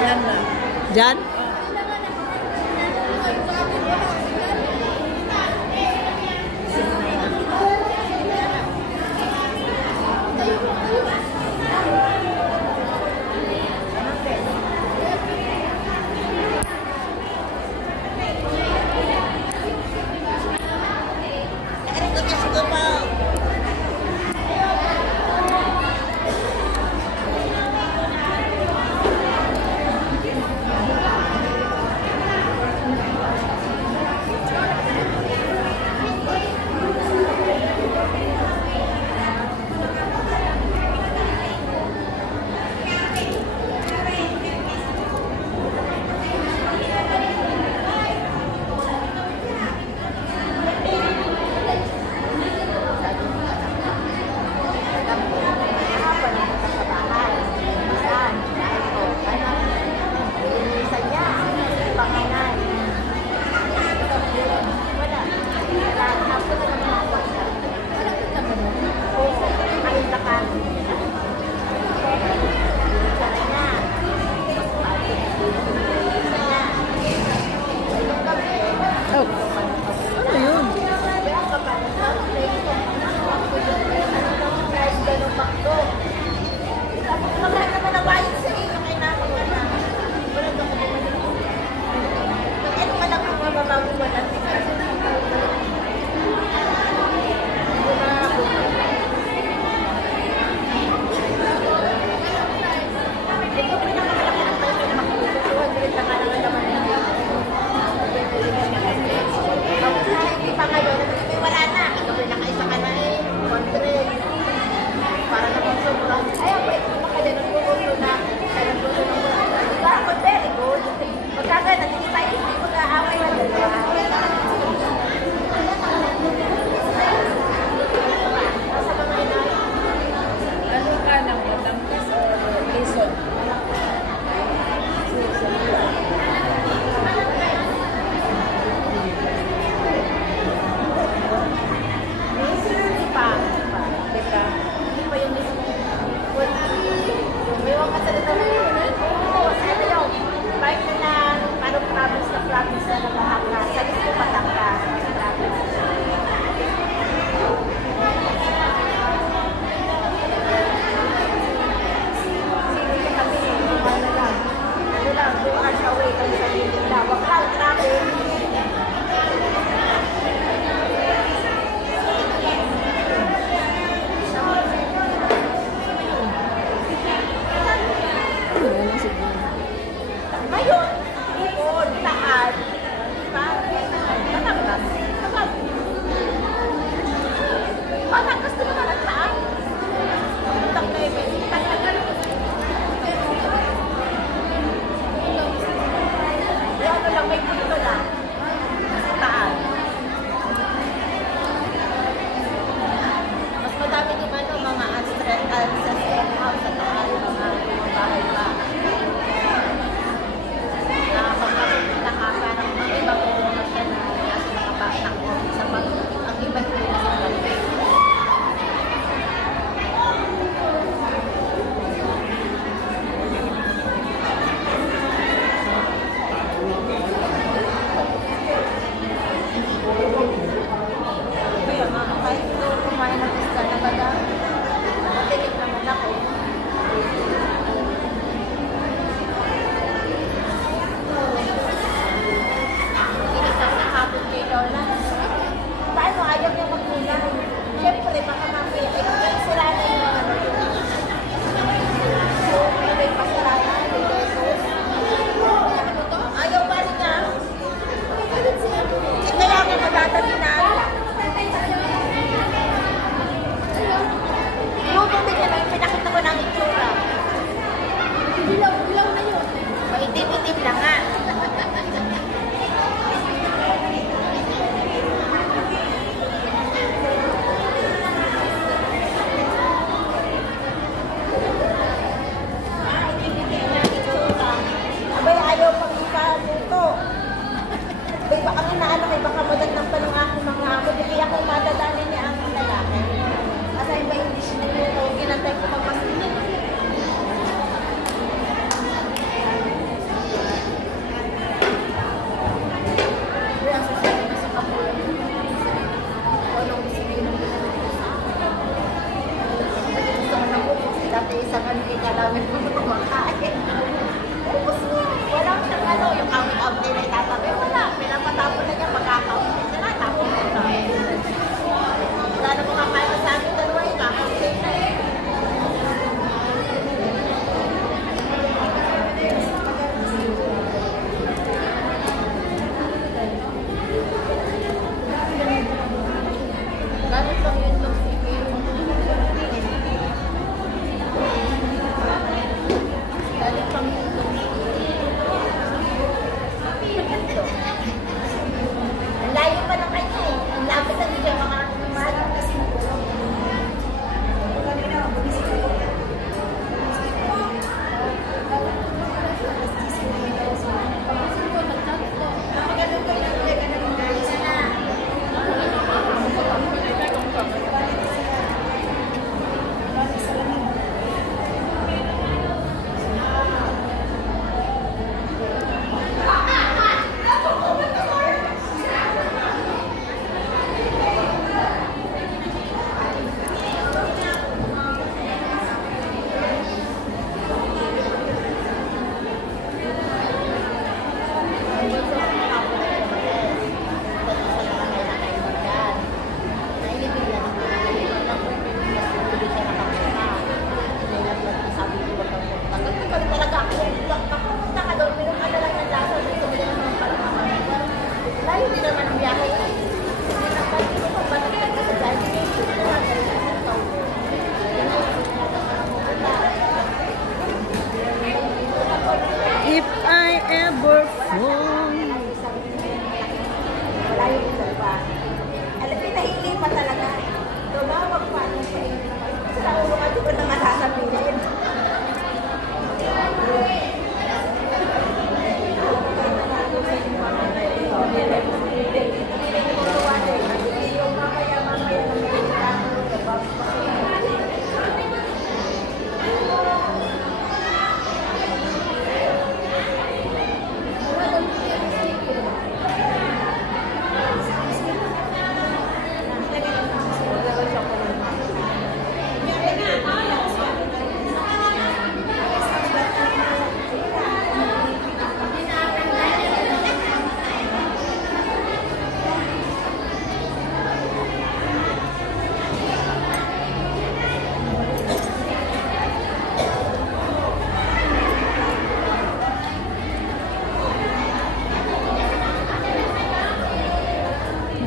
Yan na. Diyan?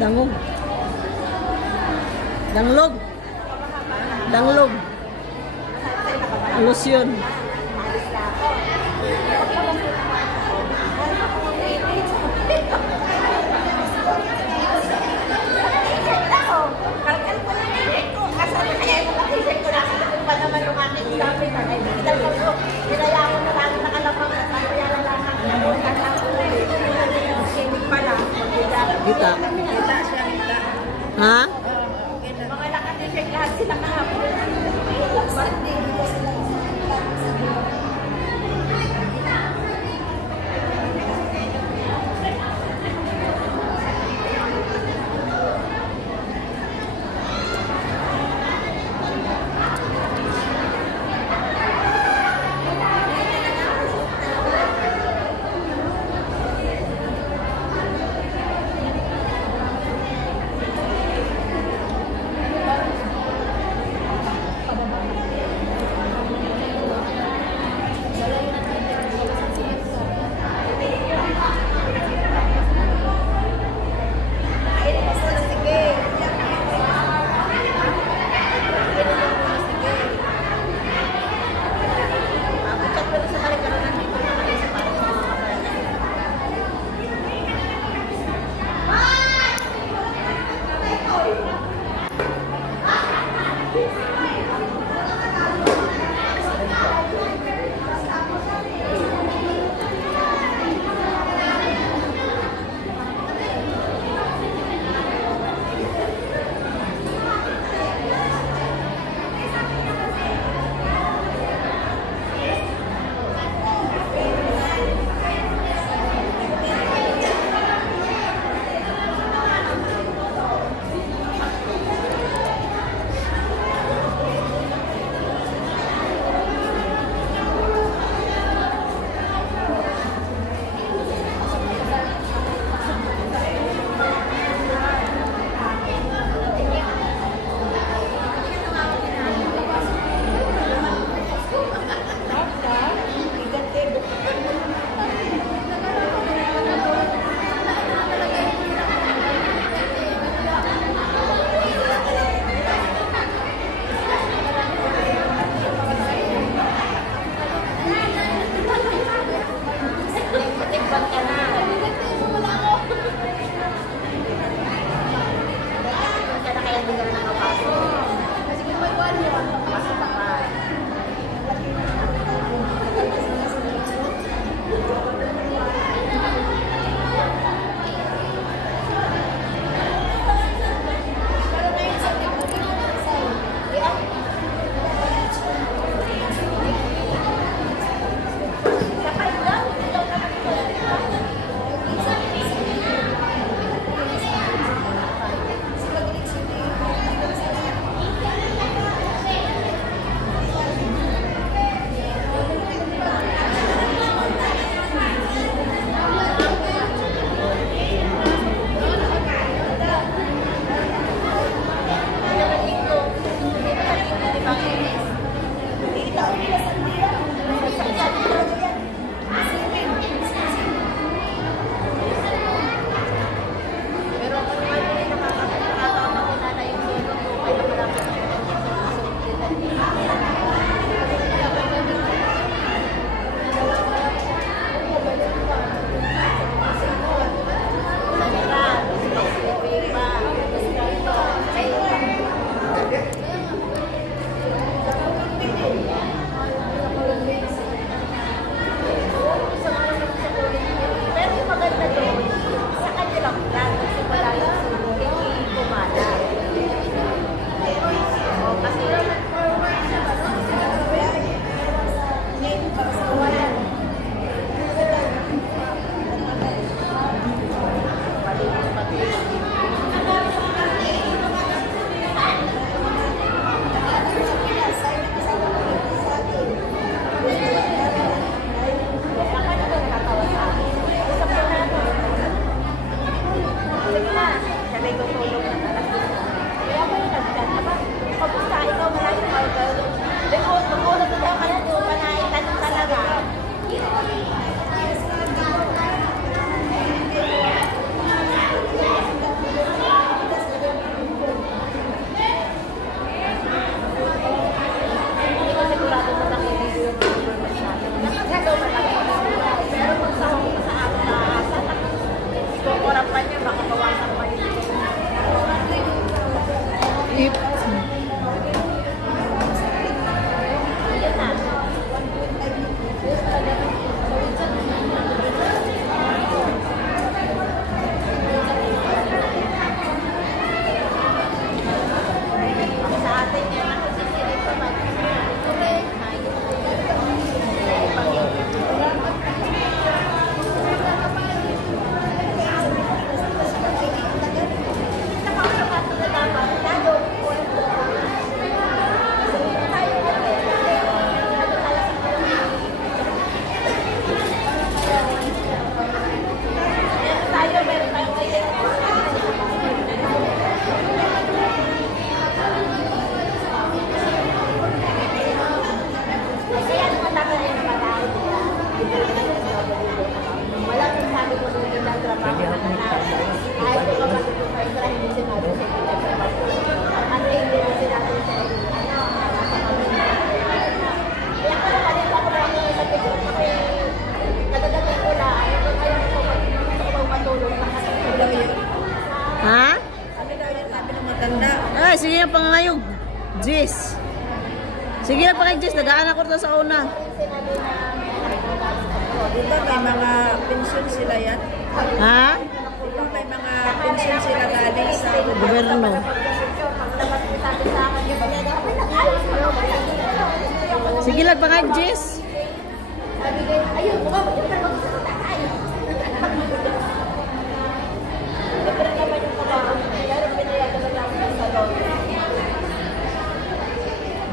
Dangog. Danglog. Danglog. Lotion. Kita. Kita siya, kita. Ha? Mga nakatisig lahat sila kahapon. Sunday, dito sila. ang pangangayog. Jis. Sige lang pa kay Jis. Nagaan ako to sa una. Diba may mga pensyon sila yan? Ha? Diba may mga pensyon sila galing sa Gobyerno. Sige lang pa kay Jis. Ayun, bumabot yung magsusunod tayo. Libre naman yung kabahan. Pero pinayagan na lang sa salon.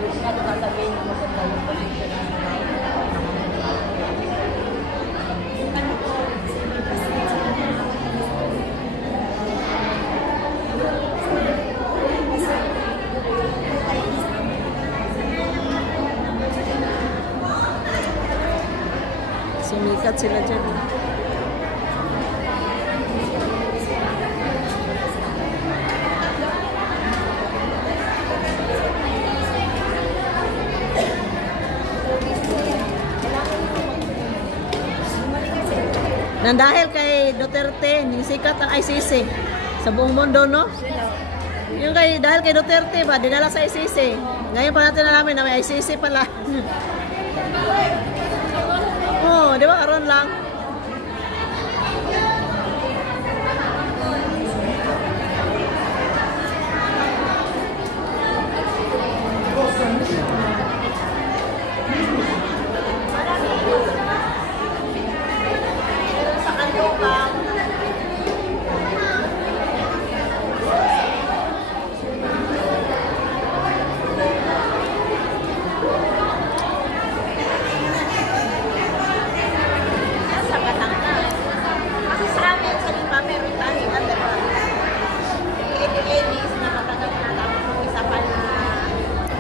Gusto nga ito sasabihin na maganda yung posisyon na Sumikat sila dyan. Nang dahil kay Duterte, nisikat ang ICC sa buong mundo, no? Yung dahil kay Duterte ba, dinala sa ICC. Ngayon pa natin nalaman na may ICC pala. Oh, di ba? Aron lang. sa Caloocan. Sa Batangas. Kasi sa amin, sa Lima, meron tayo na diba? Ladies na matagal na tapos yung isa pa na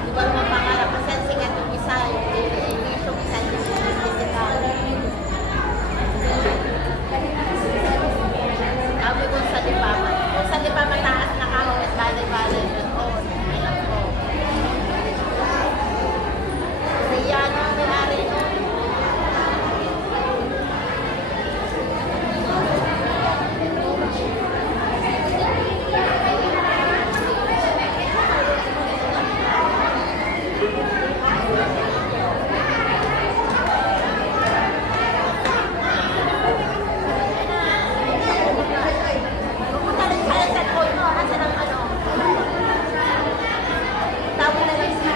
di ba naman pangarap kasi ang sikat yung isa yung isa yung physical. Sabi ko sa Lipa, kung sa Lipa mataas na kahon at bali-bali yun ko, alam ko. Siya no, may-ari no. Pupunta rin sa cellphone mo, nasa ng ano. Tawag na lang siya.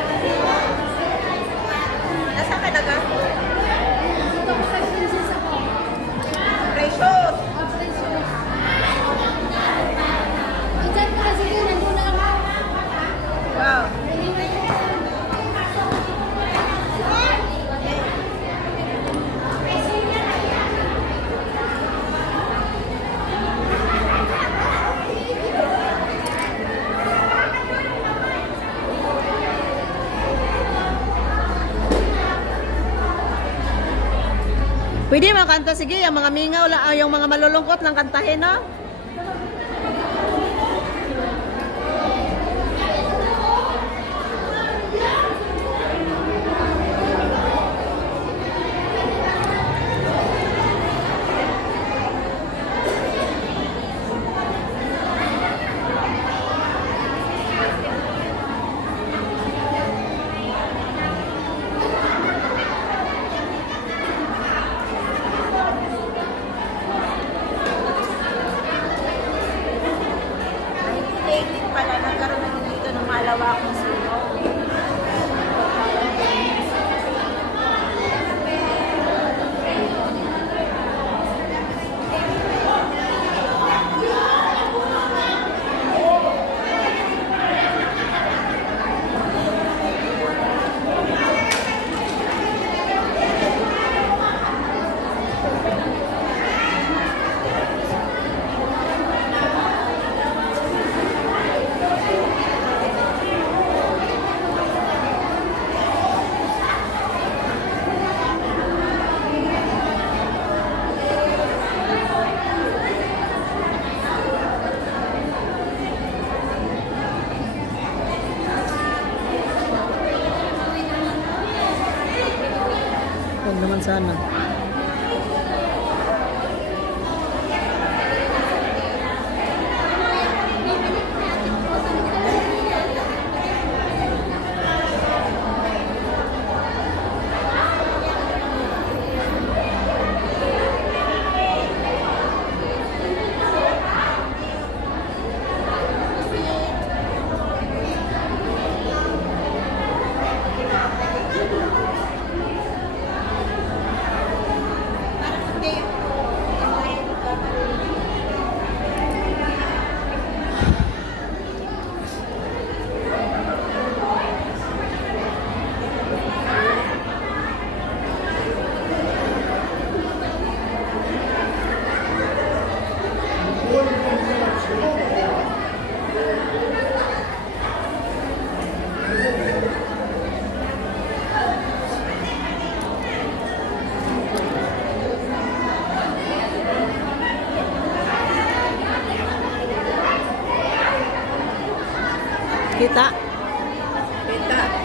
Nasa ka naga? Precious! Wow! Pwede mga kanta, sige, yung mga mingaw, yung mga malulungkot lang kantahin, no? Kita. Kita.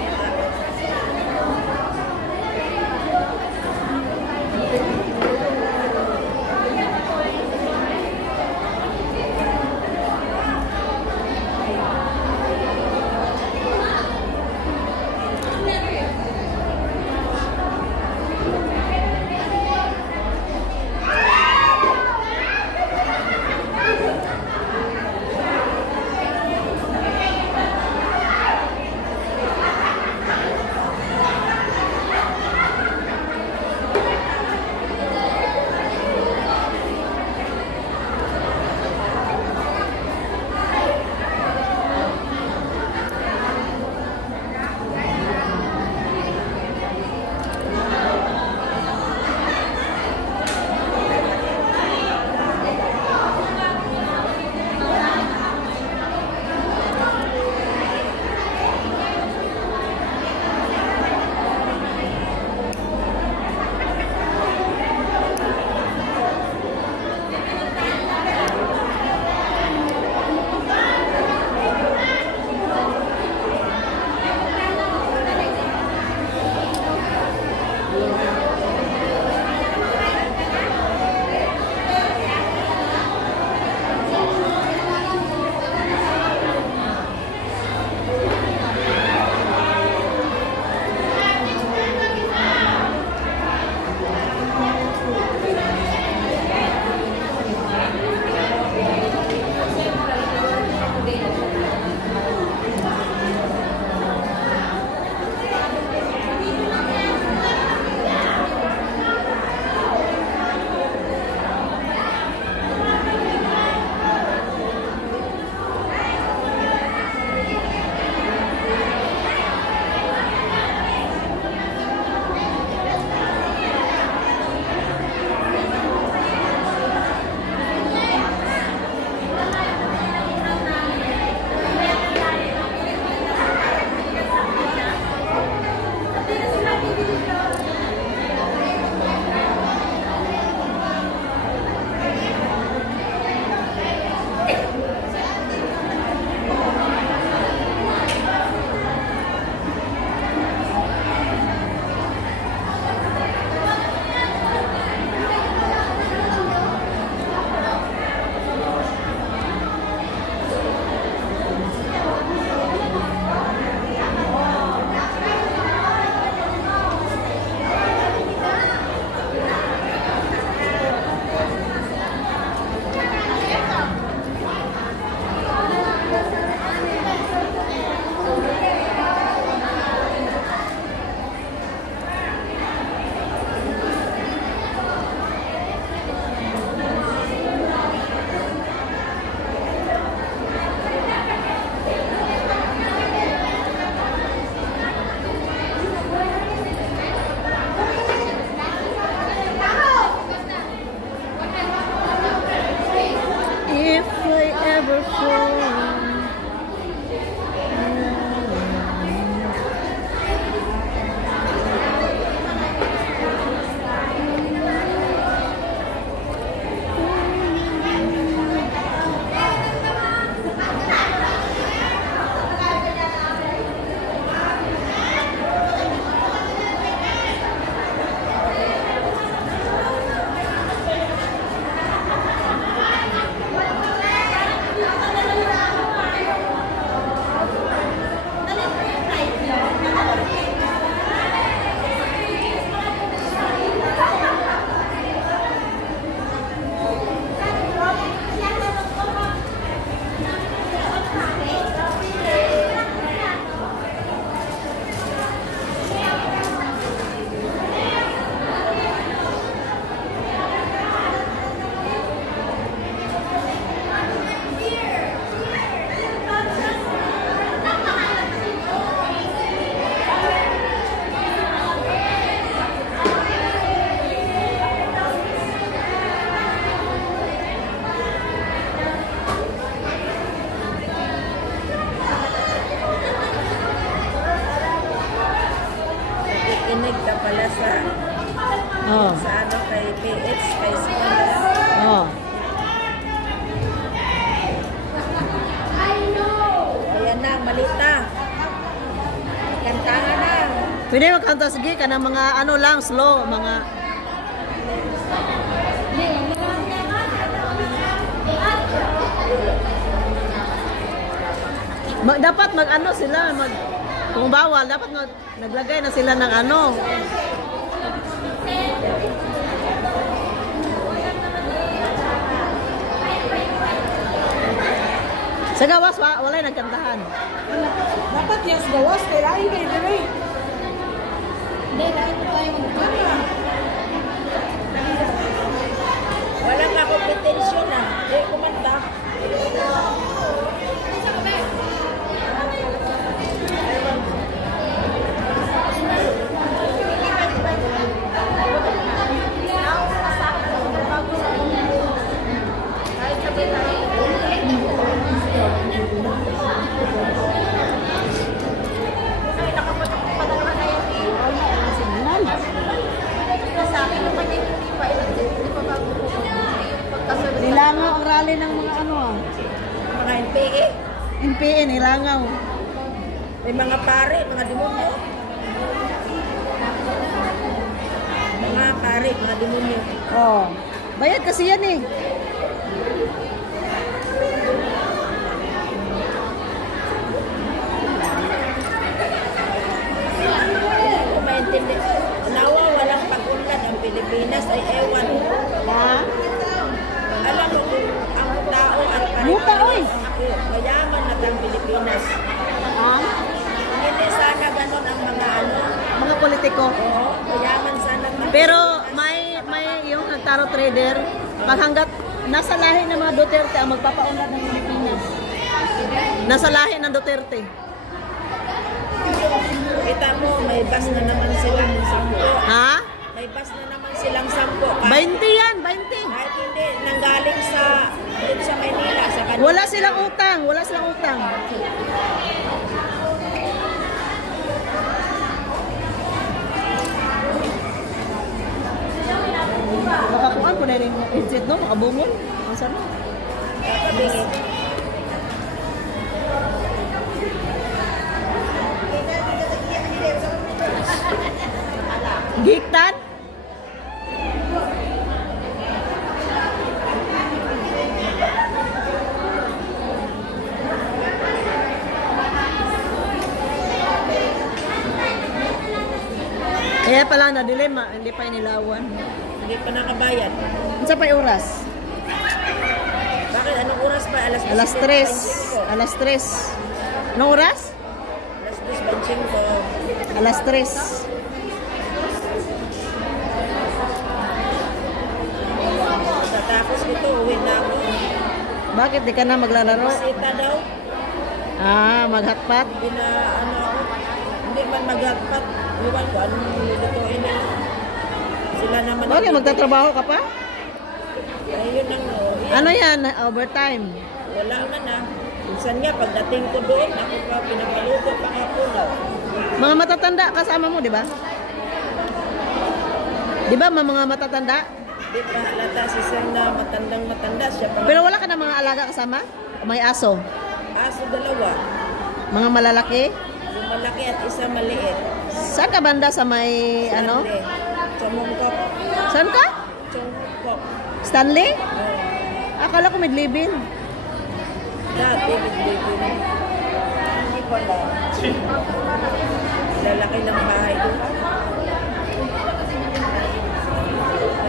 Pwede magkanta sige ka ng mga ano lang, slow, mga... dapat mag-ano sila, kung bawal, dapat naglagay na sila ng ano. Sa gawas, wala nagkantahan. Dapat yung sa gawas, kailangan kayo din. Hindi, dahil po tayo magkanta. Wala nga kompetensyon na. Hindi, kumanta. Nilangaw ang rally ng mga ano ah. Mga NPE. NPE, nilangaw. May mga pare, mga demonyo. Mga pare, mga demonyo. Oh. Bayad kasi yan eh. Kung maintindihan, nawa walang pag-unlad ang Pilipinas ay ewan. Ha? Alam mo kung ang tao ay Buta, oy! mayaman na ang Pilipinas. Ha? Hindi sana ganon ang mga ano. Mga politiko. Oo, mayaman sana. Pero may yung nagtaro trader, pag hanggat nasa lahi ng mga Duterte ang magpapaunlad ng Pilipinas. Nasa lahi ng Duterte. Kita mo, may bus na naman silang 10. Ha? May bus na naman silang 10. 20 yan, 20. Kahit hindi, nanggaling dito sa Maynila, sa kanila. Wala silang utang, wala silang utang. Makakuan po na rin yung headset, no? Makabungon. Ang sana. Kapabingin. Giktan? Kaya pala na dilema, hindi pa inilawan. Hindi pa nakabayad. Sa pa oras? Bakit? Anong oras pa? Alas 3. Alas 3. Anong oras? Alas 2:25. Alas 3. Tapos ito, uwi na ako. Bakit di ka na maglalaro? Masita daw. Maghatpat? Hindi na, ako, hindi man magagpat. Iwan ko, anong lulutuin na. Sila naman. Okay, magtatrabaho ka pa? Ayun ang, Ano yan? Overtime? wala na. Minsan nga, pagdating ko doon, ako pa pinapaluto pa ako daw. Mga matatanda kasama mo, di ba? Di ba mga matatanda? Di pa halata si Sir na matandang-matanda siya pa. Pero wala ka na mga alaga kasama? O may aso? Aso dalawa. Mga malalaki? Yung malaki at isa maliit. Saan ka banda sa may ano? Chomongkok. Saan ka? Chomongkok. Stanley? Oh. Akala ko Midlibin. Dati, bigla. Hindi ko alam. Lalaki ng bahay doon.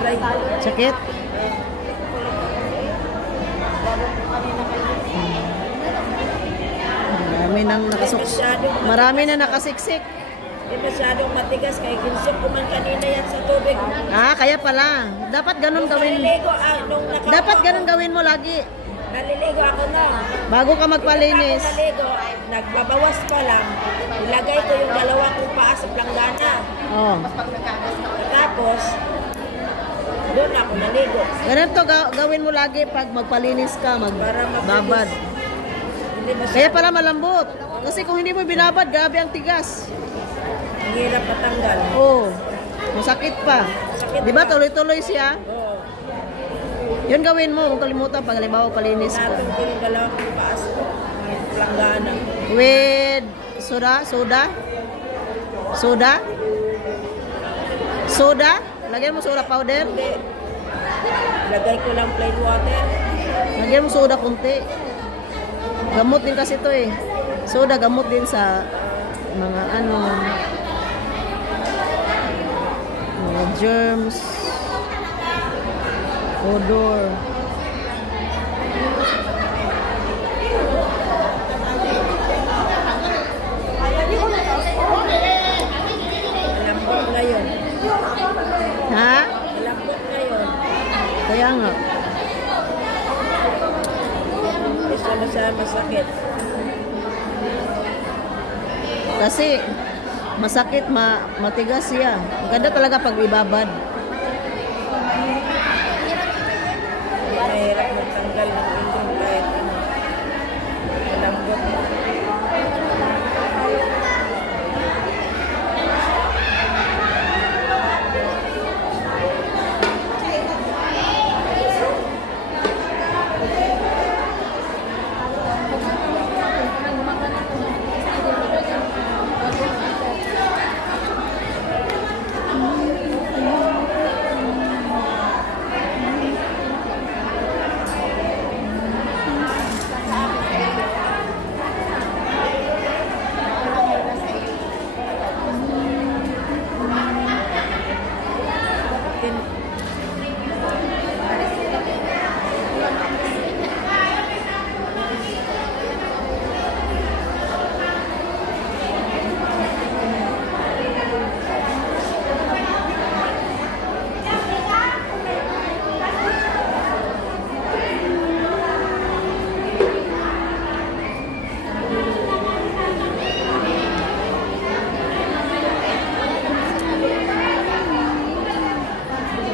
Aray. Sakit? Marami na nakasiksik. Hindi masyadong matigas kay Ginsuk kuman kanina yan sa tubig. Kaya pala. Dapat ganun gawin. Dapat ganun gawin mo lagi. Naliligo ako na. Bago ka magpalinis. Ako naligo, nagbabawas pa lang. Ilagay ko yung dalawa kong paa sa planggana. Oh. Tapos, doon ako naligo. Ganito gawin mo lagi pag magpalinis ka, magbabad. Kaya pala malambot. Kasi kung hindi mo binabad, grabe ang tigas. Ang hirap matanggal. Oo. Masakit pa. Di ba tuloy-tuloy siya? Oo. Yun gawin mo, kung kalimutan pag halimbawa palinis ka. Natong ko yung dalawa kong paa sa planggana. With soda? Soda? Soda? Soda? Lagyan mo soda powder? Hindi. Lagay ko lang plain water. Lagyan mo soda kunti. Gamot din kasi to eh. Soda gamot din sa mga ano, mga germs, odor. Malambot ngayon. Ha? Malambot ngayon. Kaya nga. Isa na sa masakit. Kasi masakit, matigas siya. Maganda talaga pag ibabad. Mahirap magtanggal ng indong kahit ano. Malambot.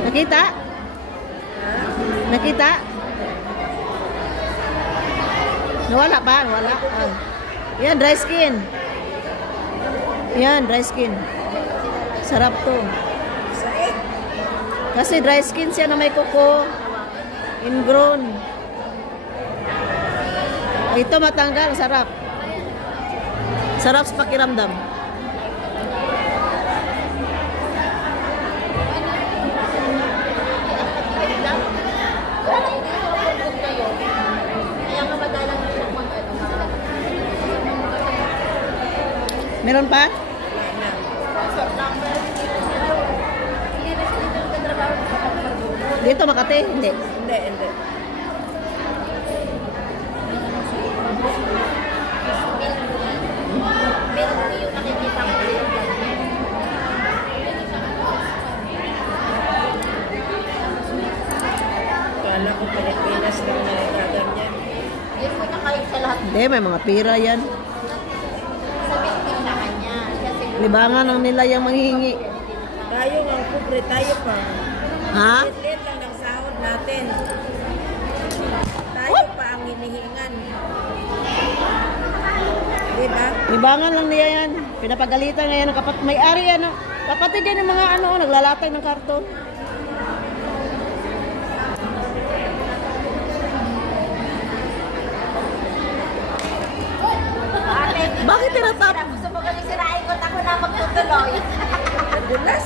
Nakita? Nakita? Nawala pa? Nawala? Ah. Yan, dry skin. Yan, dry skin. Sarap to. Kasi dry skin siya na may kuko. Ingrown. Ito matanggal, sarap. Sarap sa pakiramdam. Meron pa? Dito Makati? Hindi. Hindi, hindi. Kala ko Pilipinas lang na nagaganyan. Hindi, may mga pira yan. Libangan ang nila yung manghihingi. Tayo ang pobre, tayo pa. Ha? Liit lang ng sahod natin. Tayo pa ang hinihingan. Diba? Libangan lang niya yan. Pinapagalitan ngayon ng may-ari yan. Kapatid yan ng mga ano, naglalatay ng karton. Bakit tinatap? Gusto mo galing sirain ko, ako na magtutuloy. Dulas?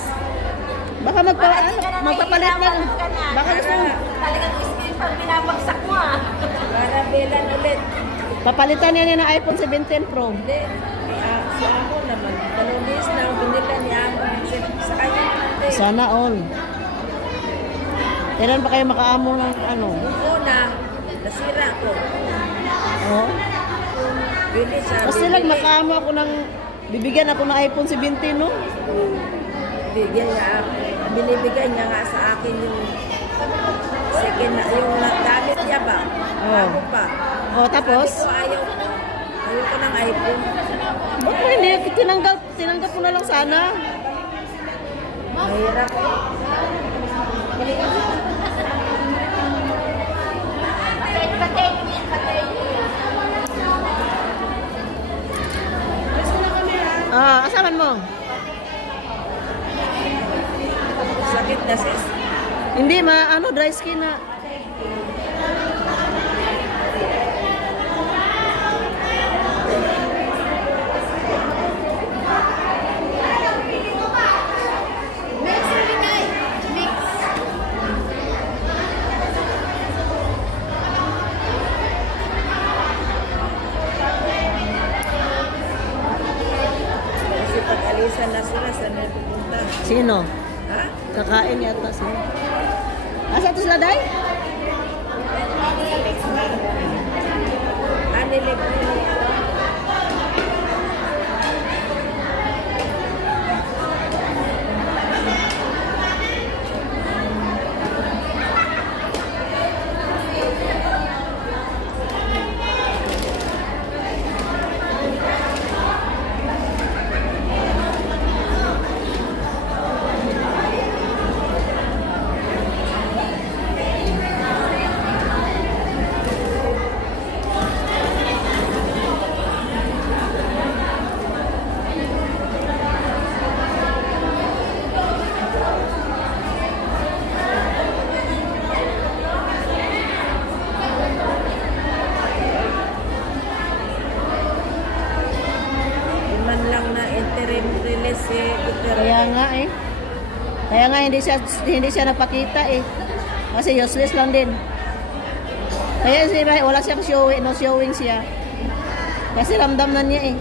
Baka magpapalit na. Baka gusto mo. Talagang screen pag pinapagsak mo ah. Para bilan ulit. Papalitan niya ng iPhone 17 Pro. Hindi. Si Amo naman. Talulis na ang binila ni Amo. Sa kanya naman. Sana all. Kailan pa kayo makaamo ng ano? Una, nasira ko. Oh. Kasi lang makaamo ako ng bibigyan ako ng iPhone 17, no? Bigyan niya ako. Binibigay niya nga sa akin yung second na, yung gamit niya ba? Bago pa. Oh, tapos? Sabi ko, ayaw ko ng iPhone. Bakit hindi? Tinanggap ko na lang sana. Mahirap. Asaman mo? Sakit na sis. Hindi, dry skin na. Next week Sino? Ha? Kakain yata sila. Asa to sila, Day? Anilig. Man lang na interim release si Duterte. Kaya nga eh. Kaya nga hindi siya napakita eh. Kasi useless lang din. Kaya wala siyang showing, no showing siya. Kasi ramdam na niya eh.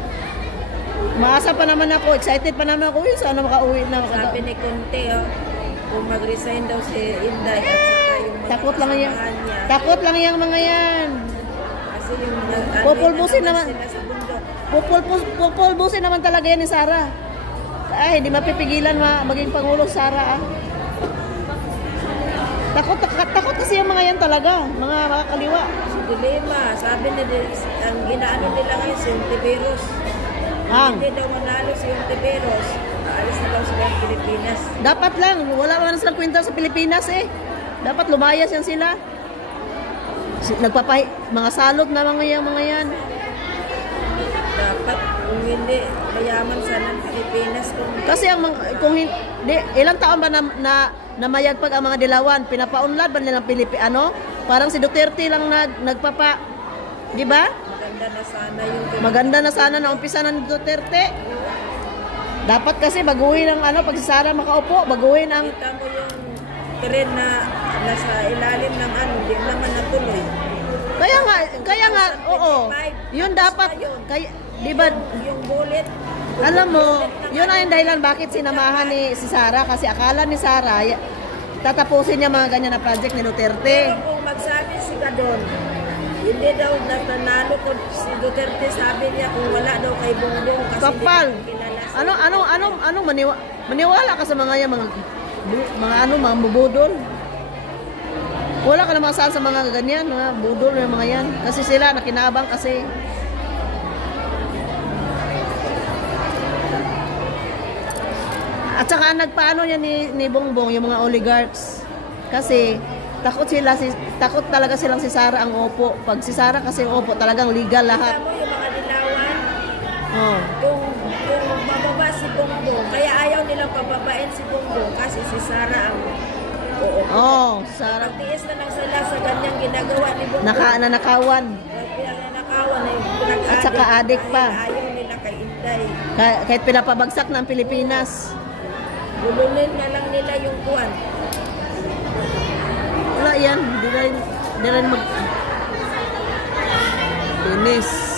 Maasa pa naman ako, excited pa naman ako, sana makauwi na. Sabi ni Conte, kung mag-resign daw si Inday at saka yung mga Takot lang yan. kasamahan niya. Takot lang yung mga yan. Kasi yung Pupulbusin naman. sila sa bundok. Pupulbusin naman talaga yan ni Sara. Ay, hindi mapipigilan maging Pangulo Sara ah. Takot kasi yung mga yan talaga, mga kaliwa. Si Dilema, sabi ni ang ginaano nila ngayon si Ontiveros. Hindi daw manalo si Ontiveros. Aalis na daw sila ng Pilipinas. Dapat lang, wala naman silang kwenta sa Pilipinas eh. Dapat lumayas yan sila. Mga salot na mga yan. Dapat kung hindi, mayaman sana ang Pilipinas. Kasi kung hindi, ilang taon ba na mayagpag ang mga dilawan? Pinapaunlad ba nilang Pilipino? Parang si Duterte lang nagpapa, di ba? Maganda na sana na umpisa ng Duterte. Dapat kasi baguhin ang pag si Sara makaupo, baguhin ang... Kita mo yung tren na nasa ilalim ng di naman natuloy. Kaya nga, oo. Yun dapat, di ba? Yung bullet. Alam mo, yun ay yung dahilan bakit sinamahan si Sara. Kasi akala ni Sara, tatapusin niya mga ganyan na project ni Duterte. Pero kung magsabi si Gadon, hindi daw nanalo ko si Duterte, sabi niya kung wala daw kay Bongbong kasi Kapal. kilala. Maniwala ka sa mga yan, mga bubudol. Wala ka naman saan sa mga ganyan, mga budol yung mga yan. Kasi sila nakinabang kasi. At saka nagpaano yan ni Bongbong yung mga oligarchs. Kasi takot talaga silang si Sara ang opo. Pag si Sara kasi ang opo, talagang legal lahat. Alam mo yung mga dilawan, Oh. kung mababa si Bongbong, kaya ayaw nilang pababain si Bongbong kasi si Sara ang Sara. Pagtiis na lang sila sa ganyang ginagawa ni Bongbong. Nanakawan. Pinanakawan na yung pinag-adik. At saka adik pa. Ayaw nila kay Inday. Kahit pinapabagsak ng Pilipinas. Bulunin na lang nila yung kuwan. Wala yan. Di rin mag... Finish.